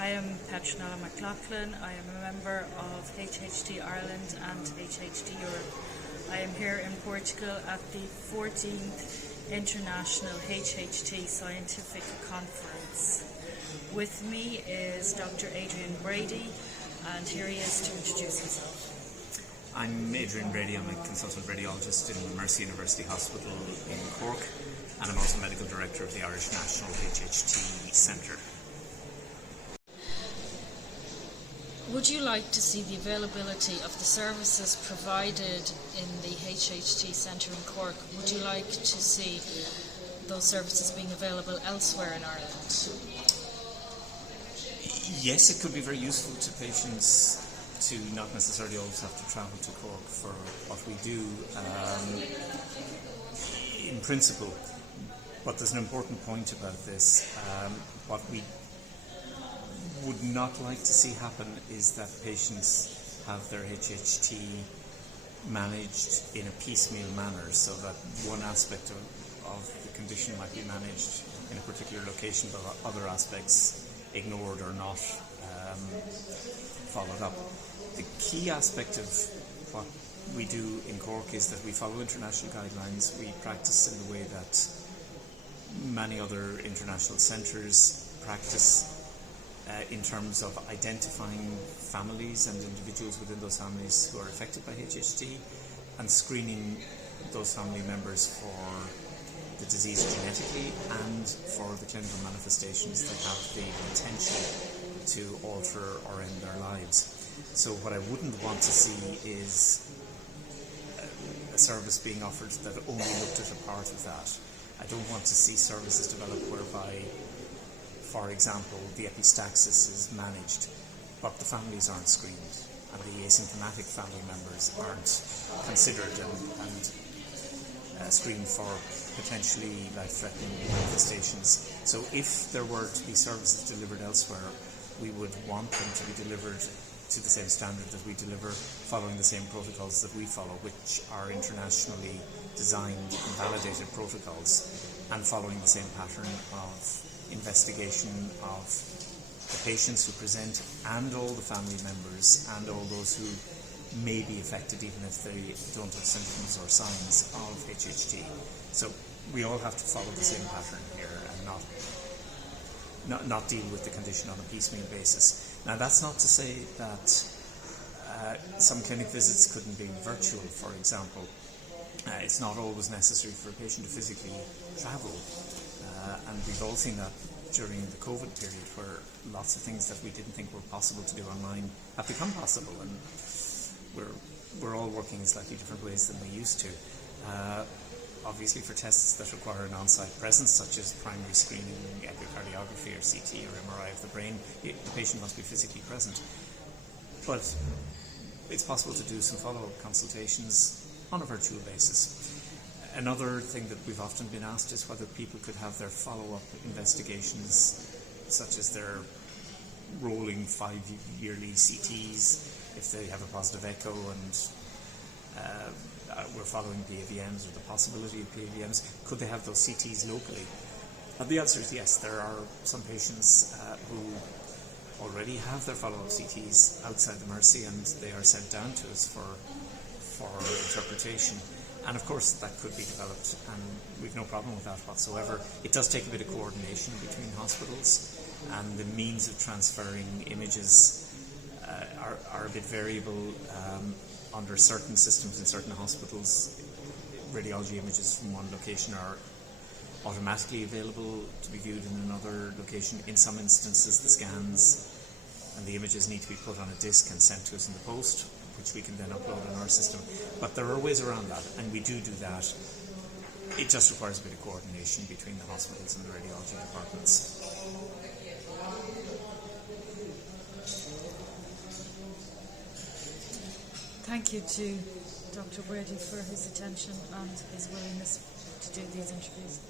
I am Petronella McLaughlin. I am a member of HHT Ireland and HHT Europe. I am here in Portugal at the 14th International HHT Scientific Conference. With me is Dr. Adrian Brady, and here he is to introduce himself. I'm Adrian Brady. I'm a consultant radiologist in Mercy University Hospital in Cork, and I'm also medical director of the Irish National HHT Centre. Would you like to see the availability of the services provided in the HHT Centre in Cork? Would you like to see those services being available elsewhere in Ireland? Yes, it could be very useful to patients to not necessarily always have to travel to Cork for what we do in principle. But there's an important point about this. What we would not like to see happen is that patients have their HHT managed in a piecemeal manner, so that one aspect of the condition might be managed in a particular location, but other aspects ignored or not followed up. The key aspect of what we do in Cork is that we follow international guidelines. We practice in the way that many other international centres practice, in terms of identifying families and individuals within those families who are affected by HHT and screening those family members for the disease genetically and for the clinical manifestations that have the potential to alter or end their lives. So what I wouldn't want to see is a service being offered that only looked at a part of that. I don't want to see services develop whereby, for example, the epistaxis is managed, but the families aren't screened, and the asymptomatic family members aren't considered and screened for potentially life-threatening manifestations. So if there were to be services delivered elsewhere, we would want them to be delivered to the same standard that we deliver, following the same protocols that we follow, which are internationally designed and validated protocols, and following the same pattern of investigation of the patients who present and all the family members and all those who may be affected even if they don't have symptoms or signs of HHT. So we all have to follow the same pattern here and not deal with the condition on a piecemeal basis. Now, that's not to say that some clinic visits couldn't be virtual, for example. It's not always necessary for a patient to physically travel. And we've all seen that during the COVID period, where lots of things that we didn't think were possible to do online have become possible, and we're all working in slightly different ways than we used to. Obviously, for tests that require an on-site presence, such as primary screening, echocardiography or CT or MRI of the brain, the patient must be physically present. But it's possible to do some follow-up consultations on a virtual basis. Another thing that we've often been asked is whether people could have their follow-up investigations, such as their rolling 5-yearly CTs, if they have a positive echo and we're following PAVMs or the possibility of PAVMs, could they have those CTs locally? And the answer is yes. There are some patients who already have their follow-up CTs outside the Mercy, and they are sent down to us for interpretation. And of course that could be developed, and we've no problem with that whatsoever. It does take a bit of coordination between hospitals, and the means of transferring images are a bit variable. Under certain systems in certain hospitals, radiology images from one location are automatically available to be viewed in another location. In some instances, the scans and the images need to be put on a disc and sent to us in the post, which we can then upload in our system. But there are ways around that, and we do that. It just requires a bit of coordination between the hospitals and the radiology departments. Thank you to Dr. Brady for his attention and his willingness to do these interviews.